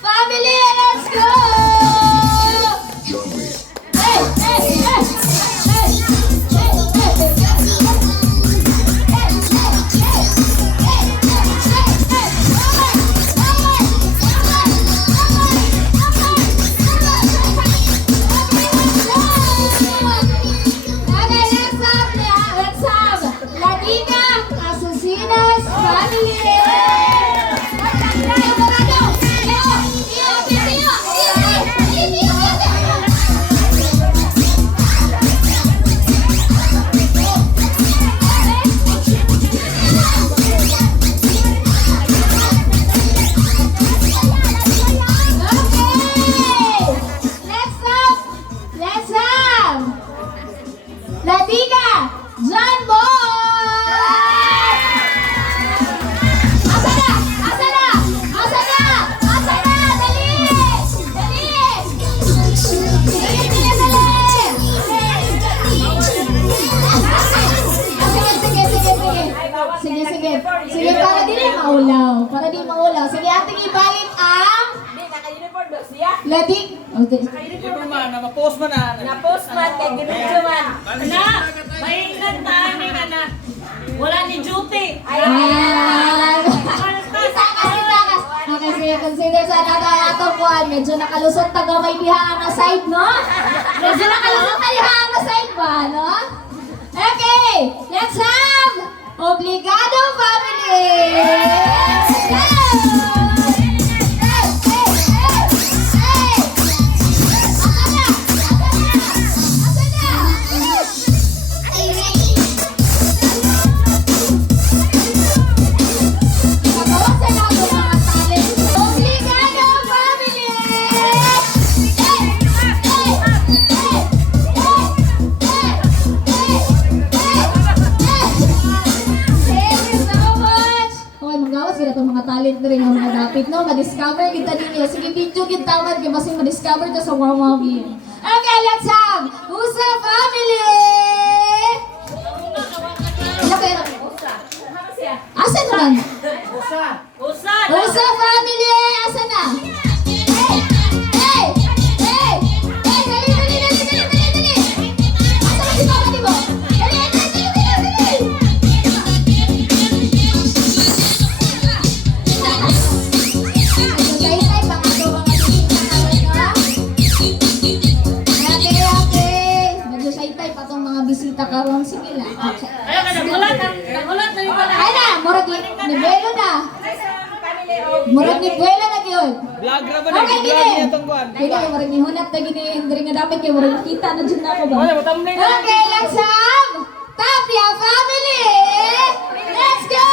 family, let's go! Hey, hey, hey, Sige, para di maulaw. Para di maulaw. Sige, ating ibalik ang... Hindi, naka-uniform ba siya? Ladik. Okay. Naka-uniform man, na-post man na. Na-post man, kay ginudyo man. Na, maingat tayo na. Wala ni duty. Ayan. Takas. Okay, sige, consider sa atong kuhan. Medyo nakalusot taga may dihaan na side, no? Medyo nakalusot na dihaan na side ba, no? Okay, let's have Obligado Family! Let's go! Talent rin ang mga dapit, no? Ma-discover kita ninyo. Sige, video kita man, kaya masing ma-discover to sa Wawawi. Okay, let's have Usa Family! Ila kayo na? Asa naman? Usa Family! Asa na? Hey! Dali! Asa na si Papa di mo? Dali! Bisita karon sige lang. Okay. Ayaw ka, nagulat na yung pala. Ay na, murag ni Buelo na. Murag ni Buelo na gyud. Vlog ra ba Okay, vlog gini. niya tong kuan. Gini, murag ni hunat na gini. Diri nga dapat kay murag kita na dyan na ako ba? Wala matamlay na. Okay, let's have Tapia Family. Let's go!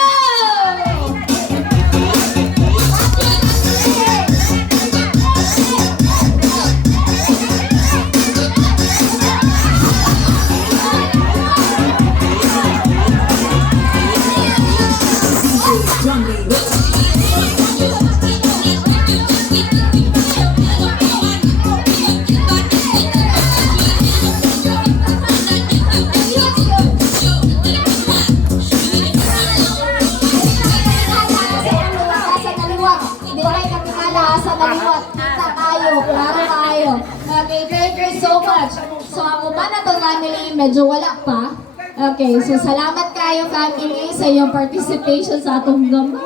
Okay, thank you so much. So ako ba na itong family, medyo wala pa. Okay, so salamat kayo family sa iyong participation sa atong gamay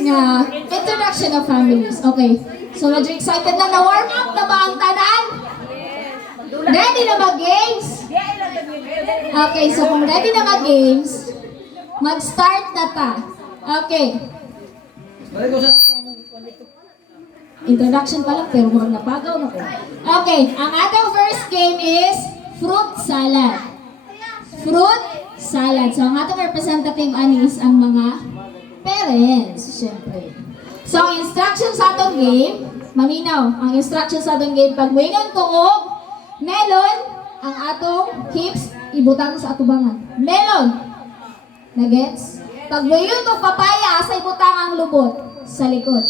nga introduction of families. Okay, so medyo excited na na-warm up na ba ang tanan? Ready na mag-games? Okay, so kung ready na mag-games, mag-start na ta. Okay. Introduction pa lang, pero mukhang napagaw na ko. Okay, ang ating first game is fruit salad. Fruit salad. So, ang ating representative anis ang mga parents, syempre. So, ang instruction sa atong game, maminaw, ang instruction sa atong game, pag wingon tuog, melon, ang atong hips, ibutang sa atubangan. Melon. Nagets? Pag wingon tuog papaya, asa ibutang ang lubot? Sa likod.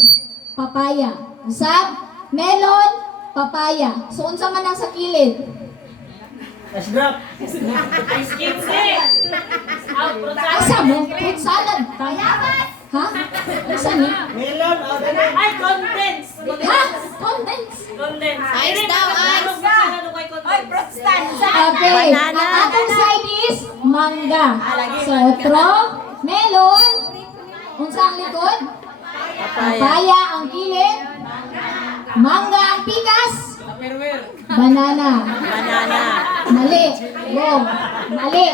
Papaya. Usab, melon, papaya. So, unsa man ang sa kilid? Let's drop. Ice cream Asa mo? Fruit salad. Ha? Asa ni? Melon, Ay, contents. Okay, Banana. ang atong side is mangga. So, tro, melon, unsa ang likod? Papaya ang kilid, mangga ang pikas, banana. Banana. Mali. Wrong. Mali.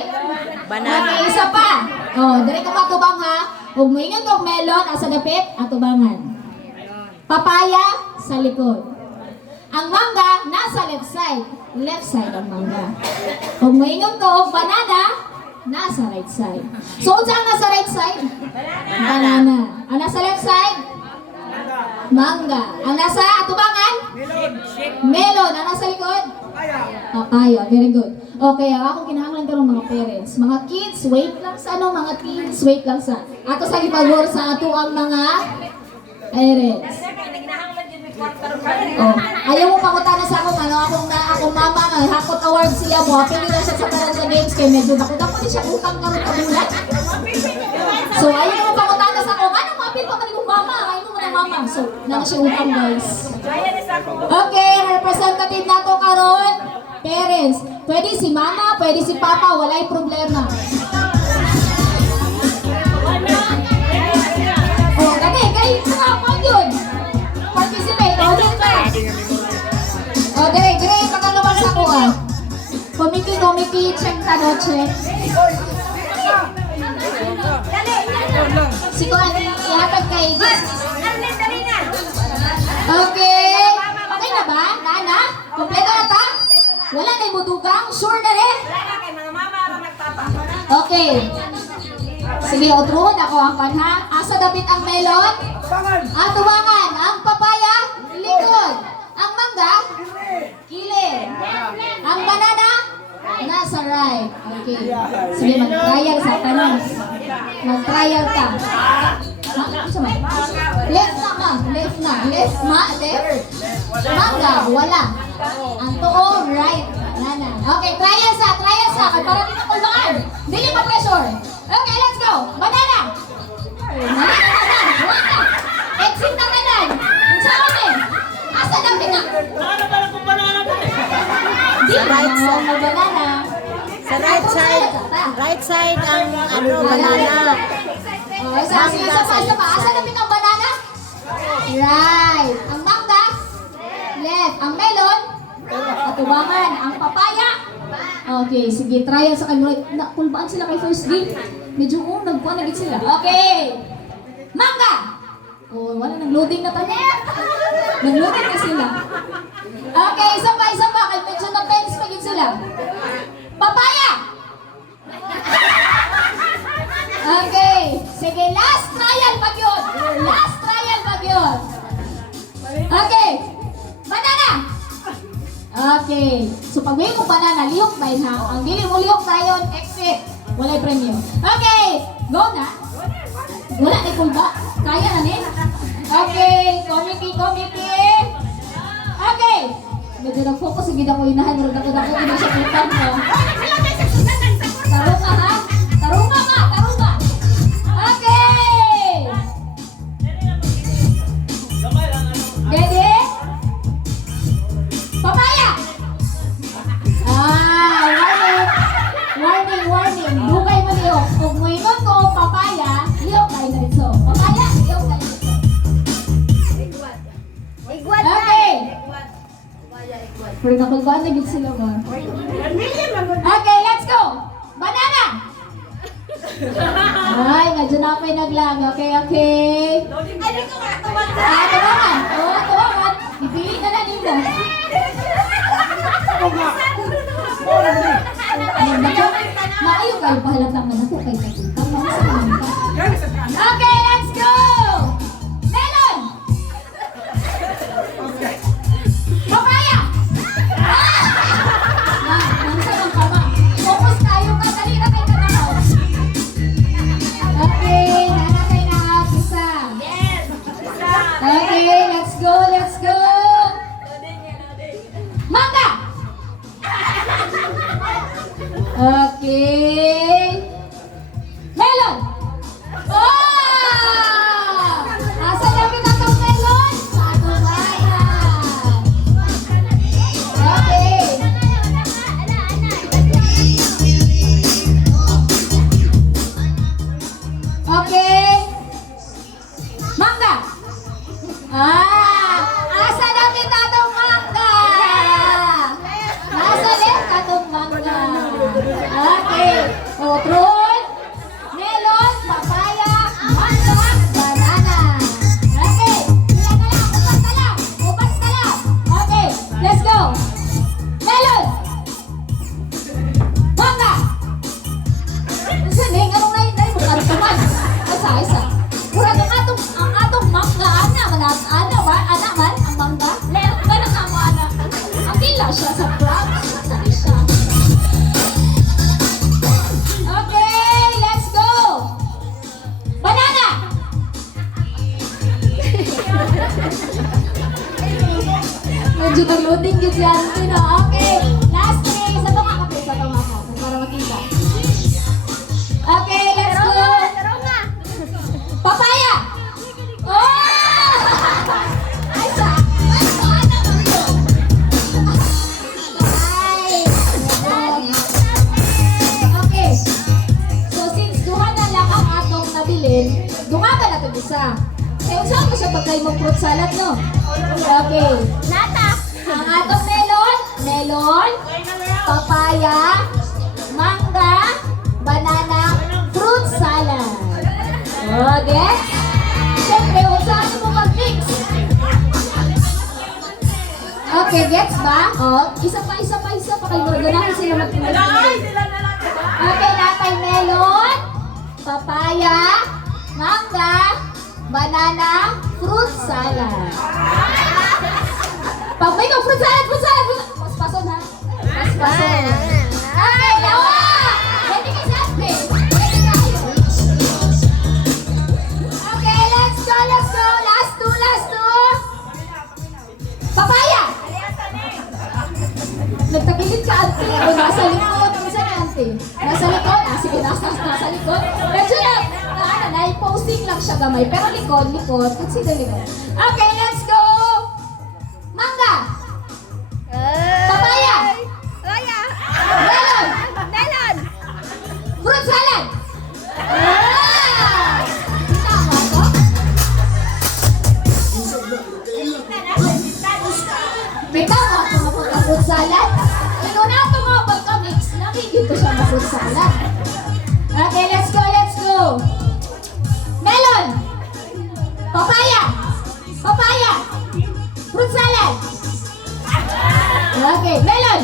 Banana. Okay, isa pa. Oh, dali ko matubang ha. Huwag mo ingon kong melon, asa dapit, atubangan. Papaya, sa likod. Ang mangga, nasa left side. Left side ang mangga. Huwag mo ingon kong banana, nasa right side. So, unsa ang nasa right side? Banana. Ang nasa left side? Mangga. Ang nasa atubangan? Melon. Ang nasa likod? Papaya. Very good. Okay, ang akong kinahanglan karon mga parents. Mga kids, wait lang sa ano, mga teens, wait lang sa. Ato sa gipagor sa ato ang mga parents. Oh, ayaw mo pangutana sa akong ano, akong mama nga hakot award siya mo. Apili na siya sa karon sa games kay medyo dako di siya utang karon kabulan. So ayaw mo pangutana sa akong ano, mapil pa man yung mama, ayaw mo na mama. So nang siya utang guys. Okay, representative nato karon, parents. Pwede si mama, pwede si papa, walay problema. Oh, kay ako yun. Participate, o din ka. O, dire, pagkaluman sa ko ah. Committee, check ka no, check. Si Kuan, ihatag kay Justice. Okay. Okay na ba? Nana? Kompleto na ta? Wala na yung mudugang? Sure na rin? Okay. Sige, utruhon ako ang panha. Asa dapit ang melon? Atubangan. Ang papaya? Likod. Ang mangga? Kilid. Ang banana? Nasa right. Okay. Sige, mag-trial sa tanong. Mag-trial ka. Left na ka. Left na. Left. Mangga. Wala. Ang tuo, right. Banana. Okay, trial sa. Kaya para dito kulbaan. Dili pa pressure. Okay, let's go. Banana. Banana. Exit na kanan. Sa amin. Asa na pina? Ano ba lang kung banana ba eh? Di right na side. ang banana. Sa right side ang ano, banana. Oh, isa pa. Asa na pina ang banana? Right. Ang mangga? Left. Ang melon? Katubangan. Ang papaya? Okay, sige, trial sa kanila. Kulbaan sila kay first game. Medyo nagkuhan na sila. Okay. Mangga! Oh, wala, nag-loading na tayo. Nag-loading na sila. Okay, isa pa. Kay medyo na-tense pa din sila. Papaya! Okay, sige, last trial pag yun. Okay, banana! Okay. So pag may mong banana, lihok ba yun ha? Ang dili mo lihok tayo, exit. Walay premyo. Okay. Go na. Wala na kulba. Kaya na ni. Okay. Committee. Okay. Medyo nag-focus yung gina ko inahan. Pero dako-dako ina siya kutan mo. Tarunga ha? Tarunga. Okay. Ready? Papaya! Warning. Dugay mo liyok. Kung mo ingon ko, papaya, liyok kayo na ito. Papaya, liyok kayo na ito. Okay. Pero nakulbaan na gid sila ba? Okay, let's go. Banana! Ay, medyo na pa'y naglag. Okay. Tawagan. Tawagan. Ipili na na nito. Maayo kayo, pahalat lang na ako kay nakita. Okay, let's go! Melon! Papaya! Nangsa lang ka ba? Focus tayo ka, dali na kayo katanaw. Okay, nanakay na isa. Okay, let's go. Mangga! Okay. Melon! Oh! O, fruit, melon, papaya, mango, banana. Okay, sila na lang, upas na lang, upas na lang. Okay, let's go. Melon, mangga. Saan eh, anong nahinday mo? Kartuman. Isa. Murag ang atong mangga, ana, manas, ana ba? Ana man, ang mangga? Leon ba na kamo, ana? Ang pila siya sa vlog. Saan siya? Okay, let's go! Banana! Medyo nag-loading yun si Auntie, no? Okay, last three. Sa tunga ka, please. Sa tunga ka. Para makita. Okay, let's go! Papaya! Oh! Ay, sa... Ano ba yun? Ay! Okay. So, since duha na lang ang atong nabilin, dungagan natin isa. Kaya saan mo siya pagkain mong fruit salad, no? Okay. Ang atong melon, papaya, mangga, banana, fruit salad. Okay? Siyempre, huwag saan mo mag-mix. Okay, gets ba? O, isa pa. Kayo ganahin sila mag-mix. Okay, natay melon, papaya, mangga, banana, fruit salad. Pag may fruit salad. Paspason ha. Paspason. Okay, dawa! Ready ka sabi. Ready kayo. Okay, let's go. Last two. Papaya! Nagtagilid ka, Auntie. O, nasa likod. Isa ni Auntie. Nasa likod. Sige, nasa likod. Medyo na-posing lang siya gamay. Pero likod. Consider likod. Okay, let's go! Mangga! Papaya! Melon! Fruit salad! Ah! Tama ko? Bitaw mo ako fruit salad? Ikaw na ito mga pagka-mix. Namigil ko siya na fruit salad. Okay, let's go. Melon! Papaya! Fruit salad! Okay, melon!